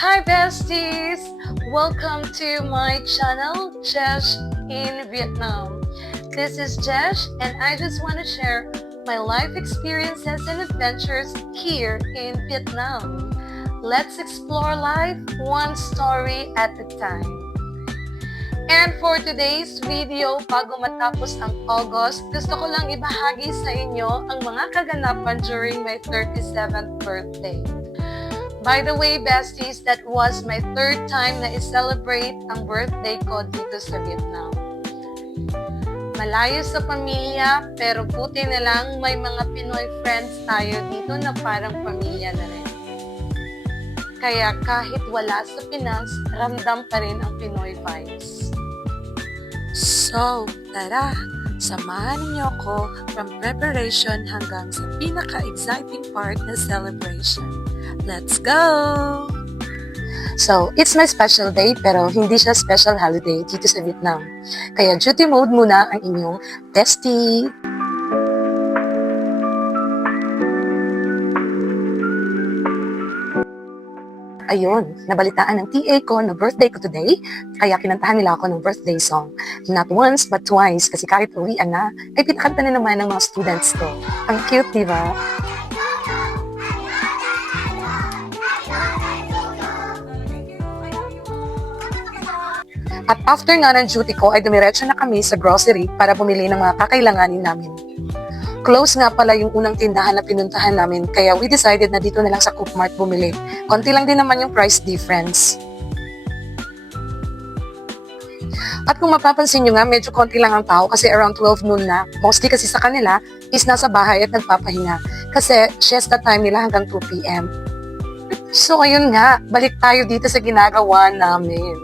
Hi besties! Welcome to my channel, Jesh in Vietnam. This is Jesh and I just want to share my life experiences and adventures here in Vietnam. Let's explore life one story at a time. And for today's video, bago matapos ang August, gusto ko lang ibahagi sa inyo ang mga kaganapan during my 37th birthday. By the way, besties, that was my third time na i-celebrate ang birthday ko dito sa Vietnam. Malayo sa pamilya, pero buti na lang may mga Pinoy friends tayo dito na parang pamilya na rin. Kaya kahit wala sa Pinas, ramdam pa rin ang Pinoy vibes. So, tara! Samahan niyo ako from preparation hanggang sa pinaka-exciting part na celebration. Let's go! So, it's my special day pero hindi siya special holiday dito sa Vietnam. Kaya duty mode muna ang inyong bestie! Ayun, nabalitaan ng TA ko na birthday ko today, kaya kinantahan nila ako ng birthday song. Not once, but twice, kasi kahit uwian na, ay pinakanta na naman ng mga students ko. Ang cute, di ba? At after nga ng duty ko, ay dumiretso na kami sa grocery para bumili ng mga kakailanganin namin. Close nga pala yung unang tindahan na pinuntahan namin, kaya we decided na dito na lang sa Coop Mart bumili. Konti lang din naman yung price difference. At kung mapapansin nyo nga, medyo konti lang ang tao kasi around 12 noon na. Mostly kasi sa kanila is nasa bahay at nagpapahinga. Kasi siesta time nila hanggang 2 p.m. So ayun nga, balik tayo dito sa ginagawa namin.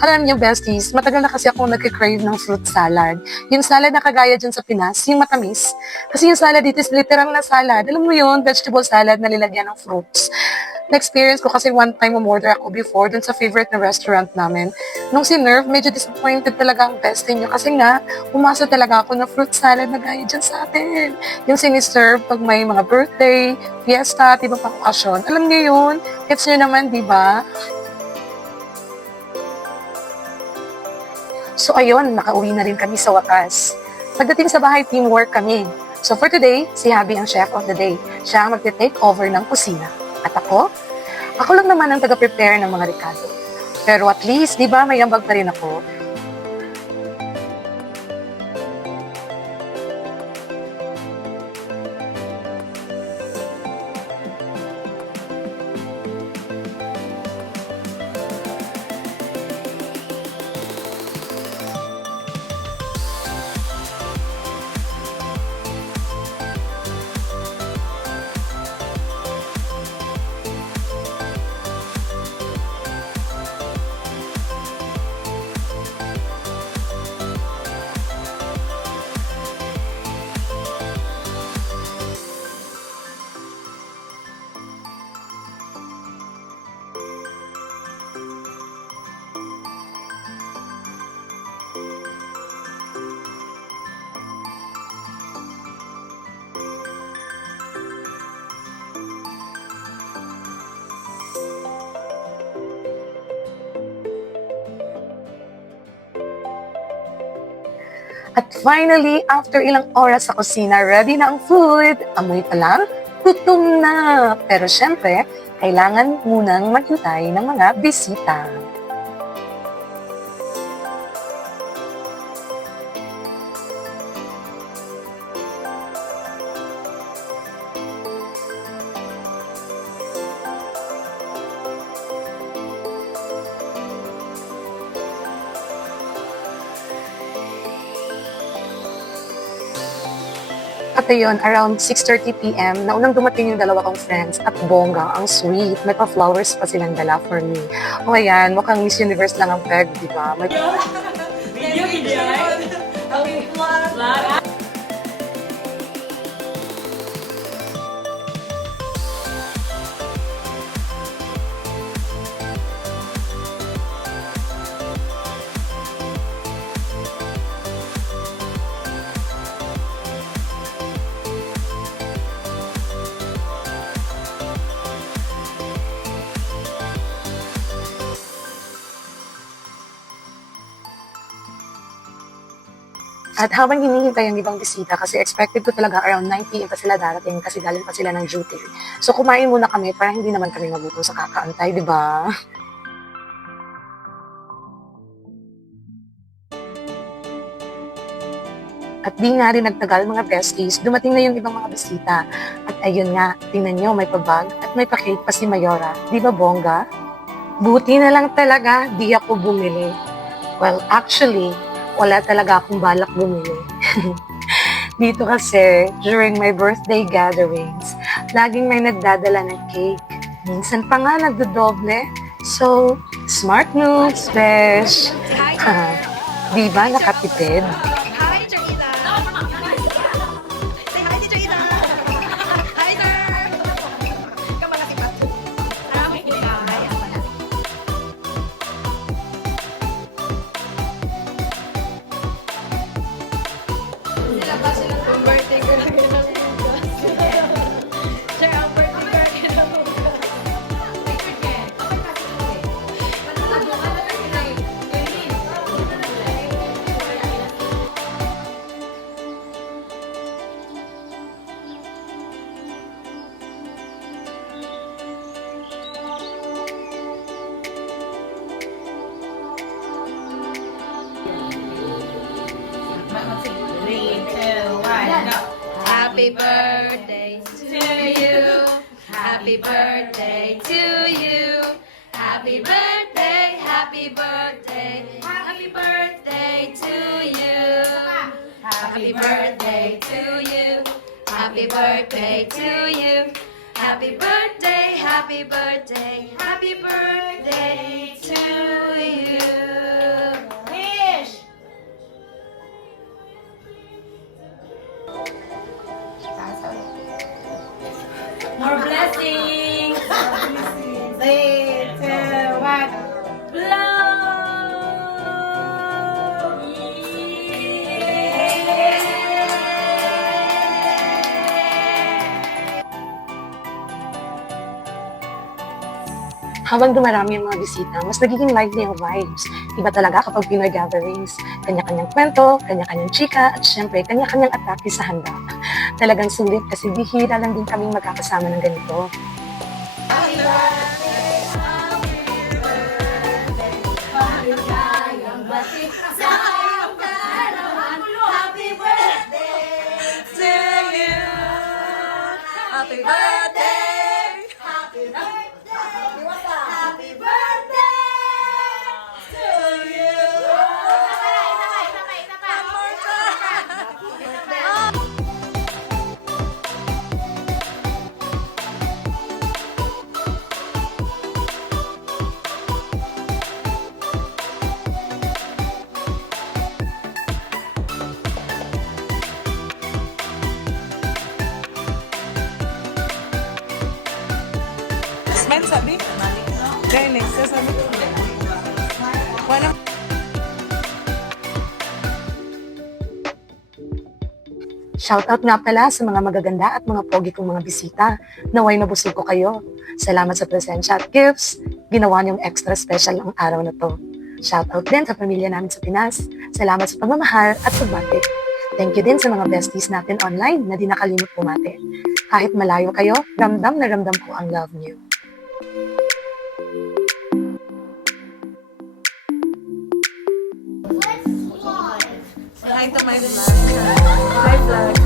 Alam niyo besties, matagal na kasi ako nagka-crave ng fruit salad. Yung salad na kagaya dyan sa Pinas, yung matamis. Kasi yung salad dito is literal na salad. Alam mo yun, vegetable salad na nilagyan ng fruits. Na-experience ko kasi one time umorder ako before dun sa favorite na restaurant namin. Nung sinerve, medyo disappointed talaga ang bestie niyo. Kasi nga, umasa talaga ako ng fruit salad na gaya dyan sa atin. Yung siniserve pag may mga birthday, fiesta, at iba pang okasyon. Alam niyo yun? Gets niyo naman, di ba? So ayun, nakauwi na rin kami sa wakas. Pagdating sa bahay, teamwork kami. So for today, si Habi ang chef of the day. Siya ang magte-take over ng kusina. At ako lang naman ang taga-prepare ng mga rekado. Pero at least, di ba, may ambag pa rin ako. At finally, after ilang oras sa kusina, ready na ang food. Amoy pa lang, gutom na. Pero syempre, kailangan munang maghintay ng mga bisita. At ayun, around 6:30 p.m., naunang dumating yung dalawa kong friends at bongga, ang sweet. May pa-flowers pa silang dala for me. O ayan, mukhang Miss Universe lang ang peg, di ba? May... Video, video. Okay, flat. At habang hinihintay ang ibang bisita, kasi expected ko talaga around 9 p.m. pa sila darating kasi galing pa sila ng duty. So kumain muna kami para hindi naman kami magutom sa kakaantay, di ba? At di nga rin nagtagal mga besties, dumating na yung ibang mga bisita. At ayun nga, tingnan nyo, may pabag at may pa-cake pa si Mayora. Di ba bongga? Buti na lang talaga, di ako bumili. Well, actually, wala talaga akong balak bumili. Dito kasi, during my birthday gatherings, laging may nagdadala ng cake. Minsan pa nga nagdodoble. So, smart moves, besh. Di ba nakatipid? Hi, Jaina. Say hi to Jaina. Hi, sir. Kamu lagi patu. Marami kinakaya pala. Sila ba silang kung birthday girl na gano'n? Sir, ang birthday girl na gano'n. Three, two, one, go. Happy birthday to you. Happy birthday to you. Happy birthday, happy birthday, happy birthday to you. Happy birthday to you. Happy birthday to you. Happy birthday, happy birthday, happy birthday to you. Wish. More blessings. Three, two, one. Blow. Habang dumarami ang mga bisita, mas nagiging lively ang vibes. Iba talaga kapag Pinoy gatherings. Kanya-kanyang kwento, kanya-kanyang chika, at syempre, kanya-kanyang atake sa handa. Talagang sulit kasi bihira lang din kaming magkakasama ng ganito. Happy birthday! Happy birthday! Happy birthday to you! One more time! Smile sabi. Dahil next sabi. Wala. Shoutout nga pala sa mga magaganda at mga pogi kong mga bisita. Naway nabusog ko kayo. Salamat sa presensya at gifts. Ginawa niyong extra special ang araw na to. Shoutout din sa pamilya namin sa Pinas. Salamat sa pagmamahal at pagbati. Thank you din sa mga besties natin online na di nakalimot pumati. Kahit malayo kayo, ramdam na ramdam ko ang love niyo. Hi to my vlog. Hi vlog.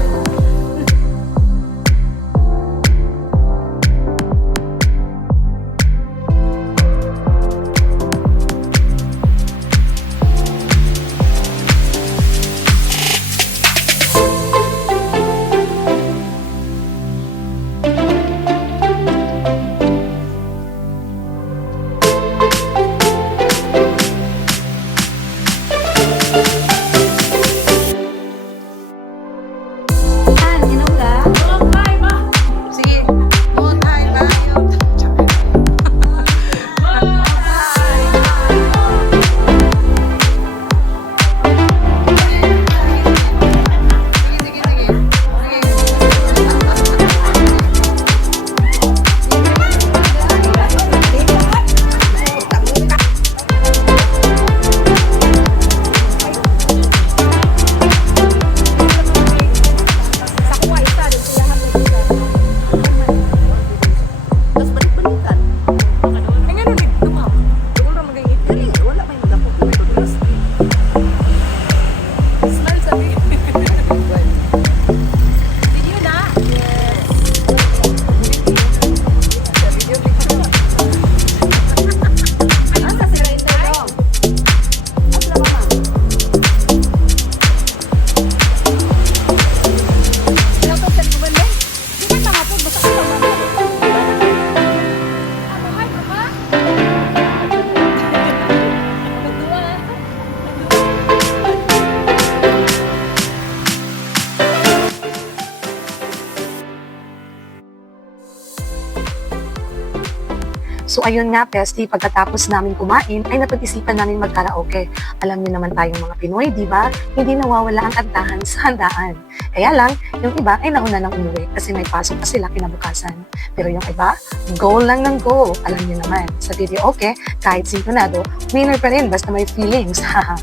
So ayun nga, bestie, pagkatapos namin kumain, ay napag-isipan namin mag-karaoke. Alam niyo naman tayong mga Pinoy, di ba? Hindi nawawala ang kantahan sa handaan. Kaya lang, yung iba ay nauna nang umuwi kasi may pasok pa sila kinabukasan. Pero yung iba, go lang ng go. Alam niyo naman, sa video okay, kahit sintonado, winner pa rin basta may feelings. Haha.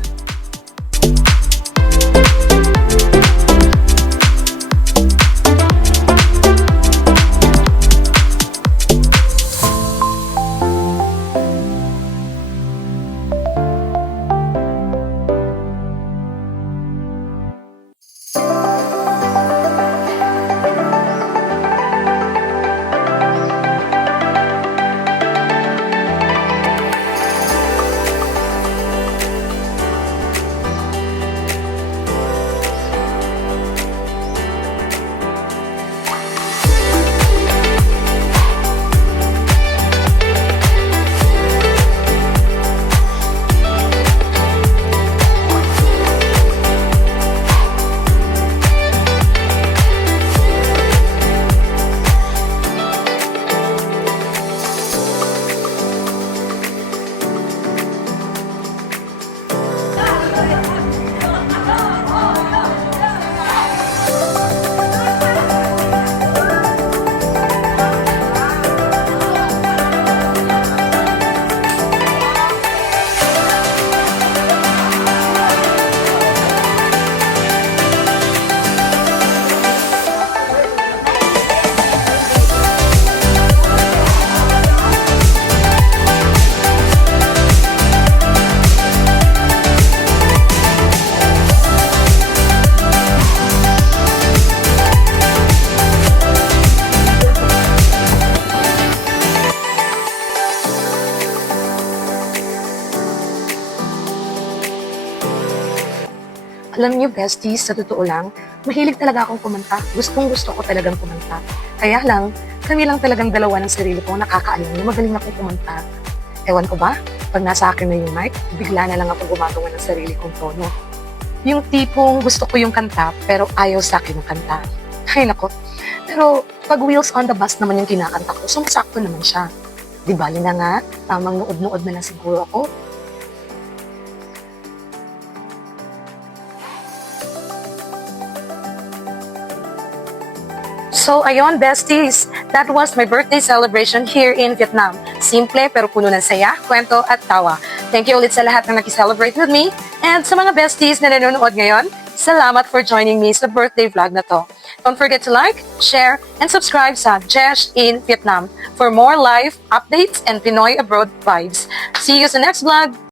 Alam niyo, besties, sa totoo lang, mahilig talaga akong kumanta. Gustong-gusto ko talagang kumanta. Kaya lang, kami lang talagang dalawa ng sarili ko nakakaalam na magaling akong kumanta. Ewan ko ba, pag nasa akin na yung mic, bigla na lang ako gumagawa ng sarili kong tono. Yung tipong gusto ko yung kanta, pero ayaw sa akin yung kanta. Ay nako. Pero pag Wheels on the Bus naman yung kinakanta ko, sumasakto naman siya. Di bali na nga, tamang nood-nood na lang siguro ako. So, ayun, besties, that was my birthday celebration here in Vietnam. Simple pero puno ng saya, kwento at tawa. Thank you ulit sa lahat na nag-celebrate with me. And sa mga besties na nanonood ngayon, salamat for joining me sa birthday vlog na to. Don't forget to like, share, and subscribe sa Jesh in Vietnam for more live updates and Pinoy abroad vibes. See you sa next vlog!